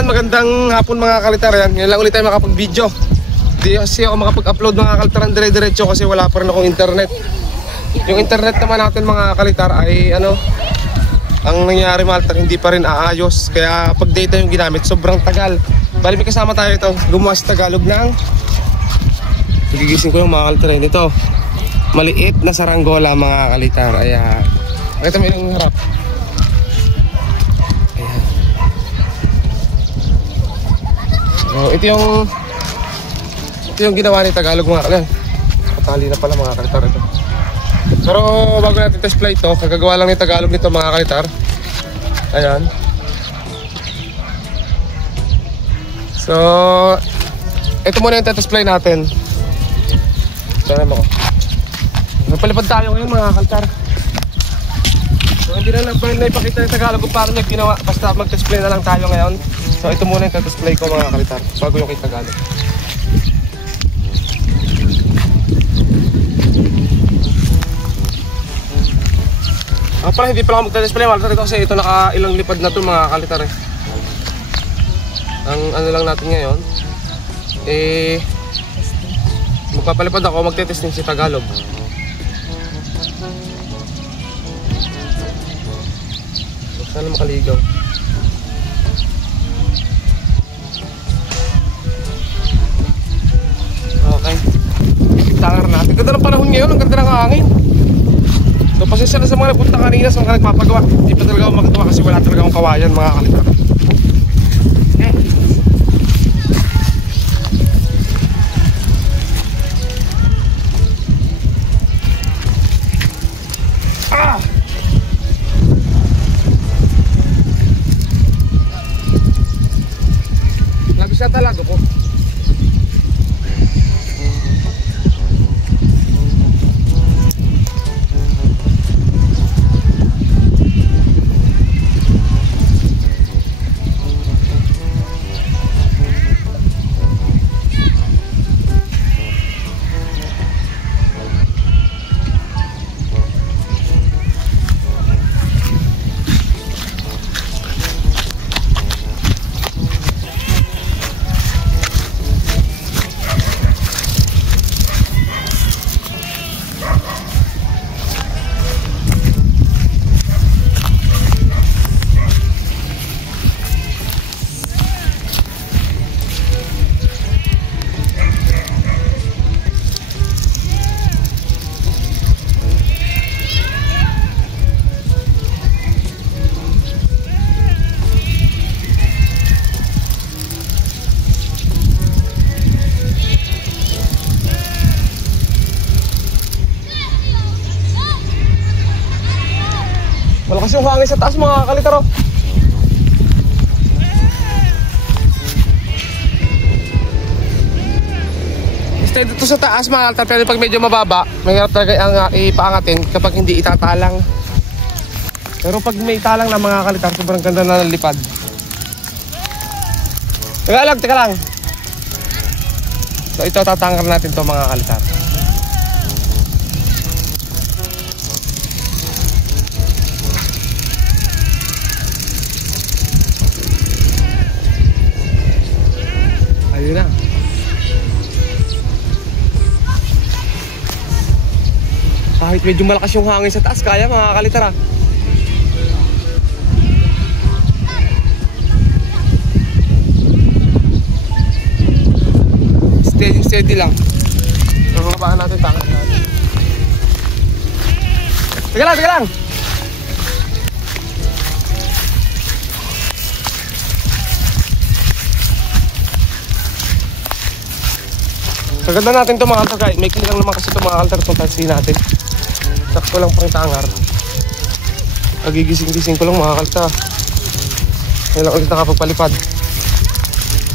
Ayan, magandang hapon mga kalitar. Yan, ngayon lang ulit tayo makapag-video. Di kasi ako makapag-upload mga kalitar ng dire-diretso kasi wala pa rin akong internet. Yung internet naman natin mga kalitar ay ano, ang nangyari maltar, hindi pa rin aayos. Kaya pag data yung ginamit, sobrang tagal. Bali may kasama tayo ito, gumawa sa Tagalog ng gigising ko yung mga kalitar. Ito, maliit na saranggola mga kalitar. Ayan, nakita mo yung harap. So, ito yung ginawa ni Tagalog mga kalitar. Patali na pala mga kalitar ito. Pero bago natin test flight to, kagagawa lang ni Tagalog nito mga kalitar. Ayan. So, ito muna yung test flight natin. Sana mo ko. Napalipad tayo ngayon mga kalitar. So, hindi na lang ipakita ni Tagalog kung paano niya ginawa. Basta mag-test flight na lang tayo ngayon. So ito muna yung test flight ko mga kalitar, bago yung kay Tagalog. Pala hindi pala ako mag-test flight mga kalitar kasi ito nakailang lipad na ito mga kalitar eh. Ang ano lang natin ngayon magpapalipad ako, magte-testing si Tagalog. Sana makaligaw. Okay, tangar natin. Ganda ng panahon ngayon, ang ganda ng hangin. So pasensya na sa mga napunta kanina sa mga nagpapagawa. Hindi pa talaga ako magagawa kasi wala talaga akong kawayan mga kalitar. Labis na talaga ko. Malakas yung hangin sa taas mga kalitar oh. Stay dito sa taas mga kalitar, pero pag medyo mababa mahirap talaga ipaangatin kapag hindi itatalang. Pero pag may italang na mga kalitar, sobrang ganda na nalipad. Teka lang. So ito tatangkar natin to mga kalitar. Ayun na. Kahit medyo malakas yung hangin sa taas, kaya mga kalitar ah. Steady lang. Nakakabaan natin, tangan natin. Teka lang. Kaganda natin ito mga kalitar, may kilang naman kasi ito mga kalitar itong tansi natin. Sakto lang pang tangar. Nagigising-gising ko lang mga kalitar. Ngayon lang ulit nakapagpalipad.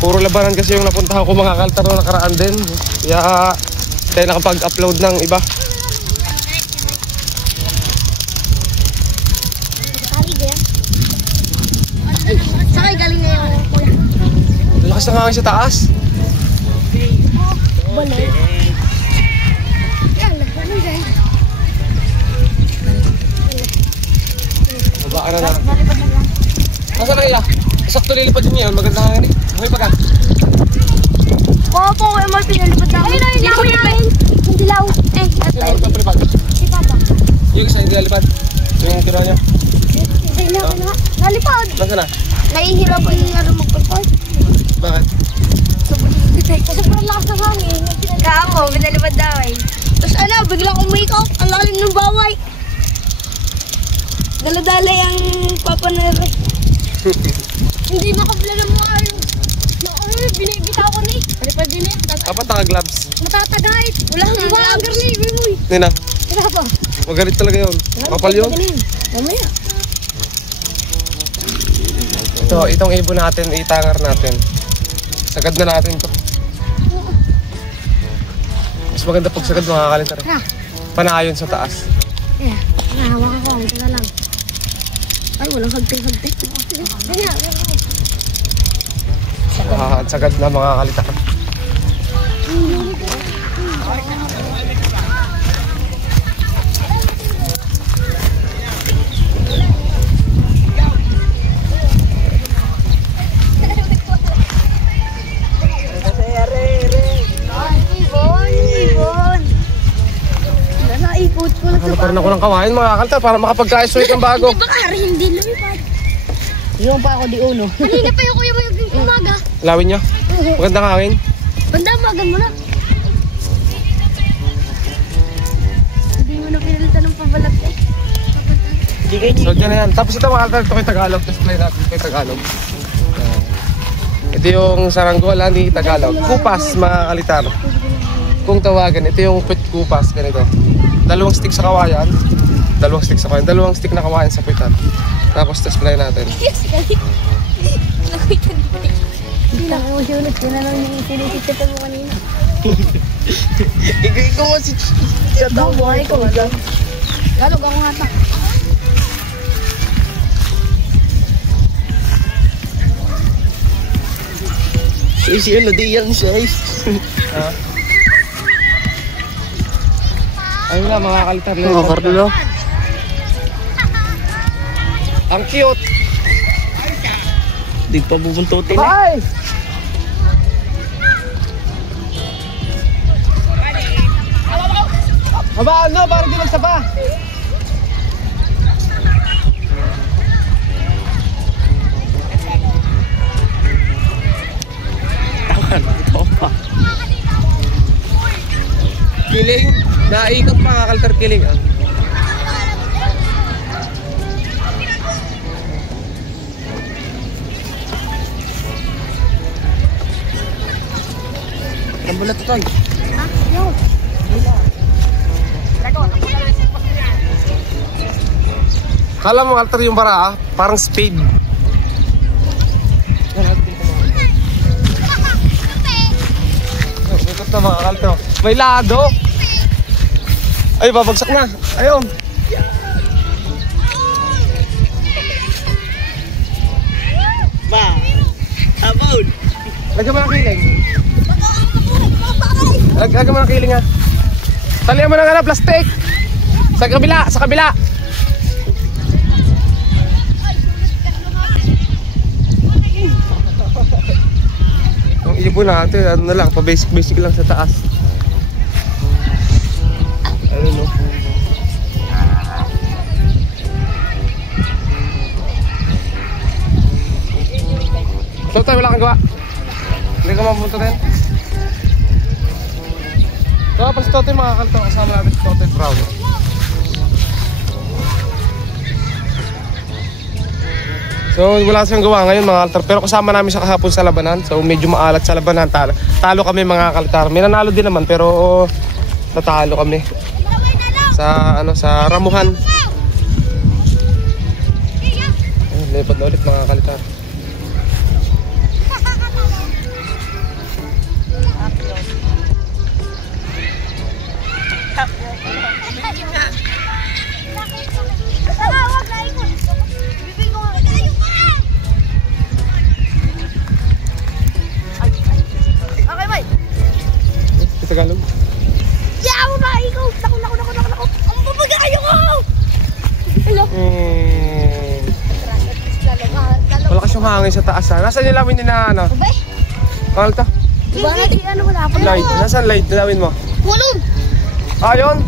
Puro labanan kasi yung napuntahan ko mga kalitar na nakaraan din. Kaya tayo nakapag-upload ng iba. Sakay galing na yung kuya. Lakas na nga sa taas. Balay. Yan, ano dyan? Babaan na. Nasaan na kaya? sakto lilipad din yun. Maganda nga eh. Buhay pa ka. Oo po, kuya Mal, pinalipad namin. Ayun, ayun, ayun, ayun. Yung dilaw. Sino ang papalipad? Si Papa. Yung isa hindi nalipad. Yung tira niya. Hindi na, nalipad. Nasaan na? Nahihirapan yung magpapad. Bakit? Sobrang lakas ng hangin. Kaamo, pinalipad daw eh. Tapos ano, biglang umikot. Ang lalim ng baway. Dala-dala yung papa na rin. Hindi makapala ng mga ayos. Binibita ko ni. Palipad din eh. Dapat naka-gloves. Matatagay. Wala kang vlogger ni. Uy. Nina, Tira pa. magalit talaga yun. Kapal yun. Mamaya. Ito, itong ibon natin, itangar natin. Sagad na natin ito. Mas maganda pag sagad mga kalitar. Panayon sa taas. Yeah. Nahawakan ko. Ito na lang. Ay, walang hagting-hagting. Ganyan. Sagad na mga kalitar. Ibon. Naipot ko na Ano pa rin ako ng kawain mga kalitar para makapagka-isolate ng bago. Baka hindi lumipad. Yung pa ako di uno. Kanina pa yung kuya mo yung umaga. Lawin nyo. Magandang hangin. Bandamagan mo na. Hindi mo na pinalitan ng pabalat eh. So dyan na yan. Tapos ito mga kalitar, ito kay Tagalog. Tapos play natin kay Tagalog. Ito yung saranggola ni Tagalog. Kupas mga kalitar. Kung tawagan, ito yung pit kupas. Ganito. Dalawang stick sa kawayan. Dalawang stick na kawayan sa pitan. Tapos display natin. Yes, kali. Hindi lang ako siya tinanong yung sinisita mo kanina. Ikaw nga si Ikaw, buhay ko. Galog ako nga ta. Si ano di yan size. Ayun nga mga kalitar. Oh, Carlo. Ang cute. Di pa bubuntutin eh. Bye! Habaan no, para di magsaba. Ito pa. Kiling. Naikot mga kalitar kiling. Ah. Ang balat ito. Ha? Yun. Kala mo kalitar yung bara ah, parang spade. Ikot na mga kalitar. May lado. Ay, babagsak na. Ayun. Ba. Abon. Lagyan mo ng kiling. Lagyan mo ng kiling ha. Talihan mo ng ano, plastic. Sa kabila, sa kabila. Ang ibon natin, ano na lang, pa-basic lang sa taas. Ayun o. So tayo, wala kang gawa. Hindi ka mapunta din. So kapag si Totoy mga kalito, kasama natin si Totoy Brown. So wala siyang gawa ngayon mga kaltar. Pero kasama namin siya kahapon sa labanan. So medyo maalat sa labanan. Talo kami mga kaltar. May nanalo din naman pero natalo kami. Sa ano, sa ramuhan. Ayun, lipad na ulit mga kaltar. Tagalog. Yaw na ikaw! Naku! Ang babagayo ko! Hello? Mm. Lalo Malakas yung hangin sa taas ha. Nasaan yung lawin ni na ano? Abay. Mahal to? Diba na di ano wala pa. Light. Nasaan light na lawin mo? Walong. Ayun.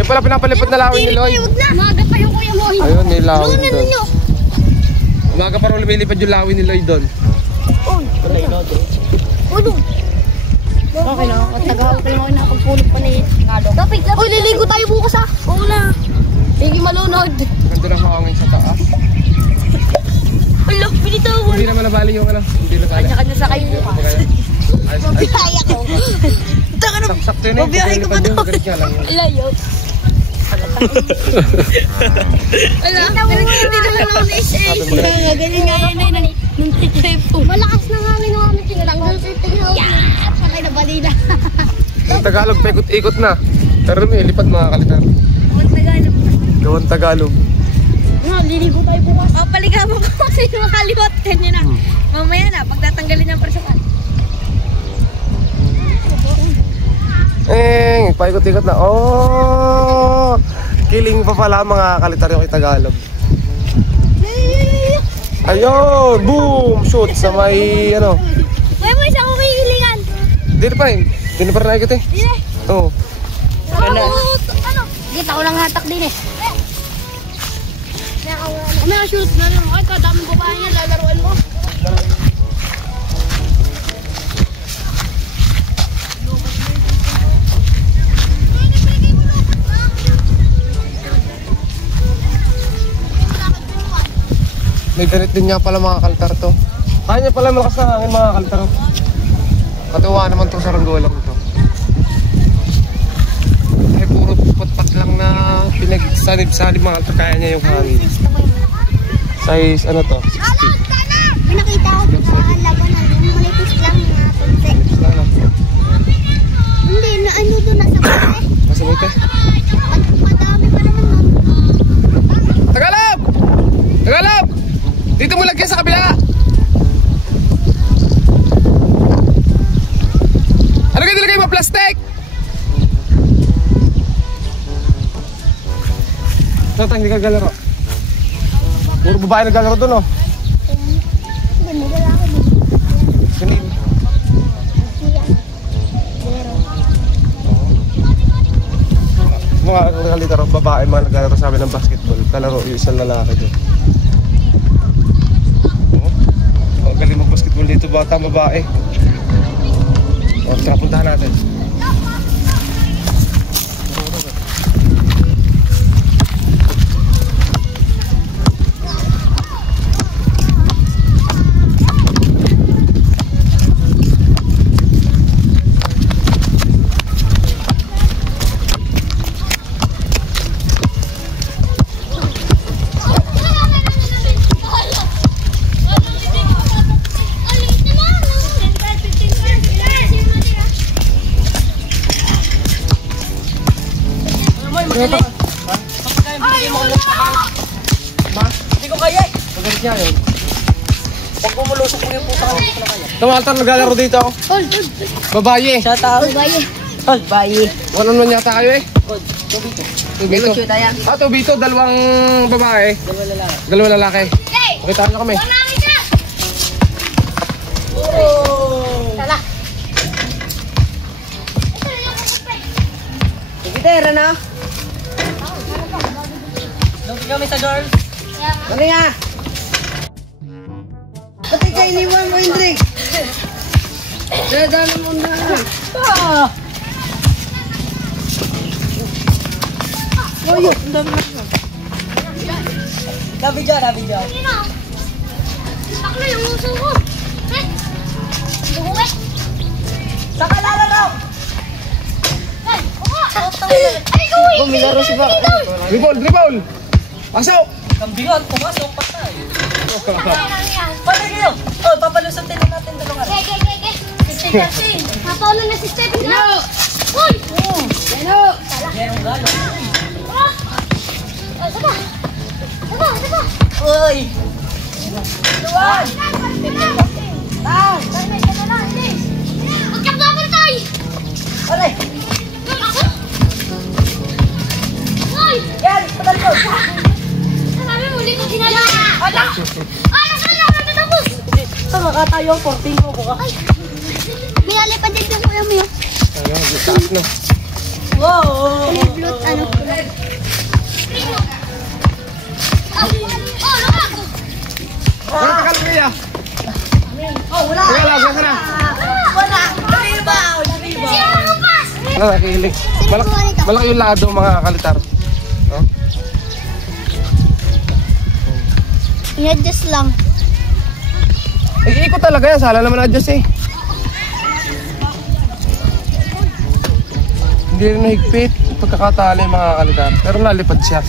Yung pala pinapalipad na lawin ni Lloyd. Huwag na. Umaga pa yung kuya mo. Ayun, may lawin Lunan doon. ninyo. Umaga pa rin lumilipad yung lawin ni Lloyd doon. Uy. Walong. Okay na. Tagaw ko lang ako nakapulot pa ni Kado. Lapit. Uy, liligo tayo bukas ha. Oo na. Hindi malunod. Ganda ng hangin sa taas. Ala, binitawan. Hindi naman nabali yung ano. Hindi nabali. Kanya-kanya sa kayo bukas. Mabiyaya ko. Taka na. Sakto yun eh. Mabiyahe ka pa daw. Galit nga lang yun. Alayo. Ala, pero hindi naman ako na-SA. Ganyan nga yan ay nung titrip ko. Malakas na hangin ng aming tinatanggal sa tingnan. Yeah! Sakay na balila. Yung Tagalog, paikot-ikot na. Pero may lipad mga kalitar. Huwag Tagalog. Gawang Tagalog. Liligo tayo bukas. Paligaman ko kasi makaliwat. Ganyan na. Mamaya na, pagtatanggalin ng persukan. Paikot-ikot na. Oh! Kiling pa pala mga kalitar yung kay Tagalog. Ayun! Boom! Shoot sa may ano. May mo isa ko kikilingan. Dito pa rin. Dito pa rin naikot eh. Dine. Oo. Ano? Kita ko lang hatak din eh. May shoot na lang. Ay, kadaming babae niya. Lalaruan mo. May ganit din nga pala mga kalitar to. Kaya niya pala malakas na hangin mga kalitar. Katuwa naman to sa ranggolang to. Ay puro patpat lang na pinagsanib-sanib mga kalitar. Kaya niya yung hangin. Size ano to? 60. May nakita ko dito sa laban ng manipis lang na punse. Manipis lang, no? Hindi, na ano doon nasa punse. Nasa bote? Madami pa naman nun. Tagalog! Tagalog! Dito mo lagyan sa kabila! Ano ka nilagay mo? Plastic? Tata, hindi ka galaro. Puro babae naglalaro doon, oh. Hindi, may lalaki dito. Kanina. Siya. Pero. Mga naglalaro, babae mga naglalaro sa amin ng basketball. Kalaro yung isang lalaki doon. Oh, ang galing mag-basketball dito, bata, babae. O, tara, puntahan natin. Hindi ko kaya eh. Magalit niya yun. Pag bumulusok mo yung puta ko, hindi ko na kaya. Tumaltar, naglalaro dito. Babae. Shout out. Babae. Oh, bye. One-on-one yata kayo eh. Oh, tubito. Tubito. Shoot ayan. Ah, tubito, dalawang babae. Dalawa lalaki. Dalawang lalaki. Pakitaan nyo kami. Oh! Tala. Tubitera na. Doon kami sa dorm. Mali nga. Ba't ikaw iniwan mo, Hendrik? Dala mo na. Ah! Oh, yun. Ang dami na. Dabi dyan, dabi dyan. Taklo yung uso ko. Eh. Luwe. Saka lalaro! Ay, ay, gawin. Bumilaro si Bak. Dribble, dribble! Pasok! Kambingan, pumasok pa tayo. Patay kayo! Oh, papalusutin na natin dalawang araw. Napaulo na si Stephen. No! Uy! No! Merong galo. Saba! Saba! Saba! Uy! Tuwan! Huwag kang babantay! Aray! Doon ako! Uy! Yan! Padal ko! Sabi mo, hindi ko ginala! Ala! Ala! Ala! Baka tayo, 14 ko buka. Ay! Minalipad din yung kuya mo yun. Ayun, taas na. Wow! Piniplut, ano? Wala ka kalmiya. Oh, wala! Kaya lang, saan ka na? Wala! Dribaw! Dribaw! Ano, nakikilig. Malaki yung lado mga kalitar. Oh. In-adjust lang. Iikot talaga yan, sala naman adjust eh. Hindi rin nahigpit pagkakatali mga kalitar. Pero nalipad siya.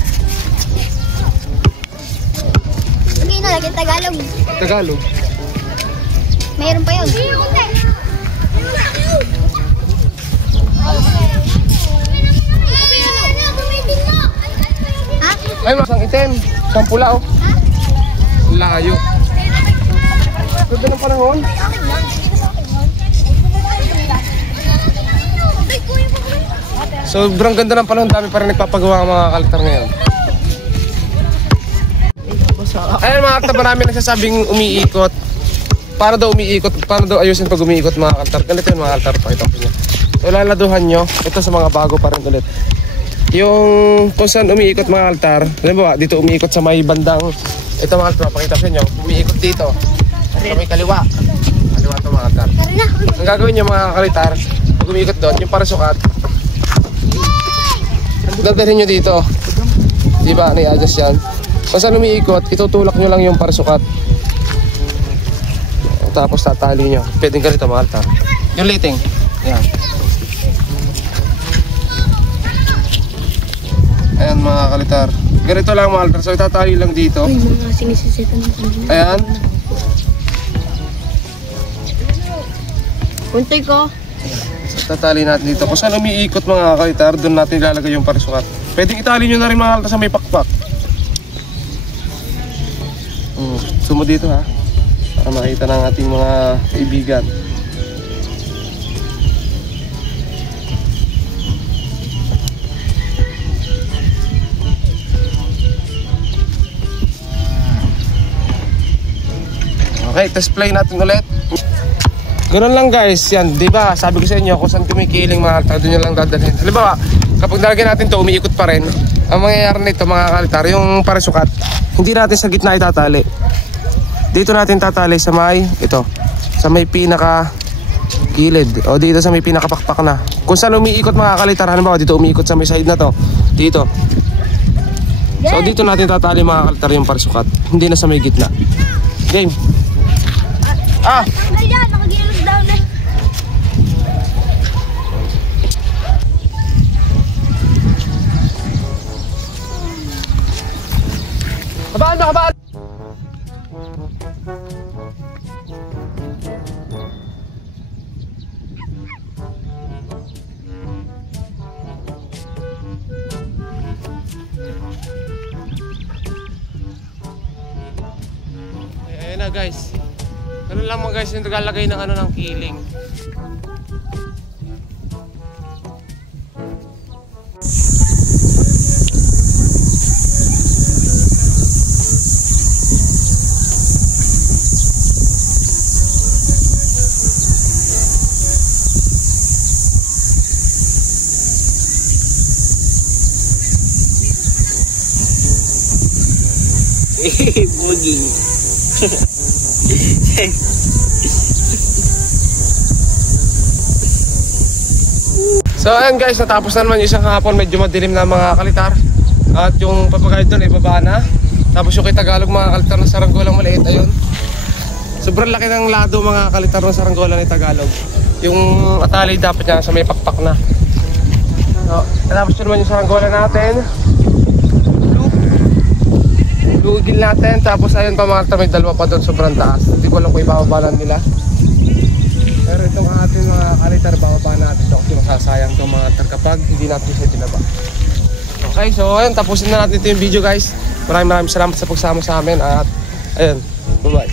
Hindi na, lagyan Tagalog. Tagalog. Mayroon pa yun. Ha? Ay, masang itim. Isang pula oh. Layo. Ganda ng panahon. Sobrang ganda ng panahon. Dami pa rin nagpapagawa ang mga kalitar ngayon. Ayun mga kalitar, marami nagsasabing umiikot. Para daw umiikot, para daw ayusin pag umiikot mga kalitar. Ganito yun mga kalitar, pakita ko nyo. So laladuhan nyo, ito sa mga bago pa rin ulit. Yung kung saan umiikot mga kalitar, halimbawa dito umiikot sa may bandang, ito mga kalitar, pakita ko nyo, umiikot dito. Sa may kaliwa. Kaliwa ito mga kalitar. Ang gagawin nyo mga kalitar, pag umiikot doon, yung para sukat, dadalhin nyo dito. Diba, nai-adjust yan. Kung saan umiikot, itutulak nyo lang yung para sukat. Tapos tatali nyo. Pwedeng ganito mga kalitar. Yung liting. Ayan. Ayan mga kalitar. Ganito lang mga kalitar. So itatali lang dito. Ay, mga sinisisitan ng kanina. Ayan. Kuntay ko. Tatali natin dito. Kung saan umiikot mga kalitar, doon natin ilalagay yung parisukat. Pwedeng itali nyo na rin mga kalitar sa may pakpak. Sumo dito ha. Para makita ng ating mga kaibigan. Okay, test play natin ulit. Ganun lang guys, yan, di ba? Sabi ko sa inyo, kung saan kumikiling mga kalitar, doon nyo lang dadalhin. Halimbawa, kapag nalagyan natin to, umiikot pa rin. Ang mangyayari nito mga kalitar, yung parisukat, hindi natin sa gitna itatali. Dito natin tatali sa may, ito, sa may pinaka gilid. O dito sa may pinakapakpak na. Kung saan umiikot mga kalitar, halimbawa dito umiikot sa may side na to. Dito. So dito natin tatali mga kalitar yung parisukat. Hindi na sa may gitna. Game. Ah! Ayan, nakagilog down na. Kabaan na, kabaan! Ayan na guys. Ganun lang mga guys yung naglalagay ng ano ng kiling. Bugi. So ayan guys, natapos na naman yung isang hapon. Medyo madilim na mga kalitar. At yung papagay doon ay baba na. Tapos yung kay Tagalog mga kalitar na saranggolang maliit, ayun. Sobrang laki ng lado mga kalitar ng saranggola ni Tagalog. Yung atali dapat niya sa may pakpak na. So, natapos na naman yung saranggola natin. Lugil natin. Tapos ayun pa mga kalitar, may dalawa pa doon sobrang taas. Hindi ko alam kung ibababalan nila. Pero itong ating mga kalitar, bababa natin ito kasi masasayang itong mga kalitar kapag hindi natin siya binaba. Okay, so ayun, tapusin na natin ito yung video guys. Maraming salamat sa pagsama sa amin at ayun, bye bye.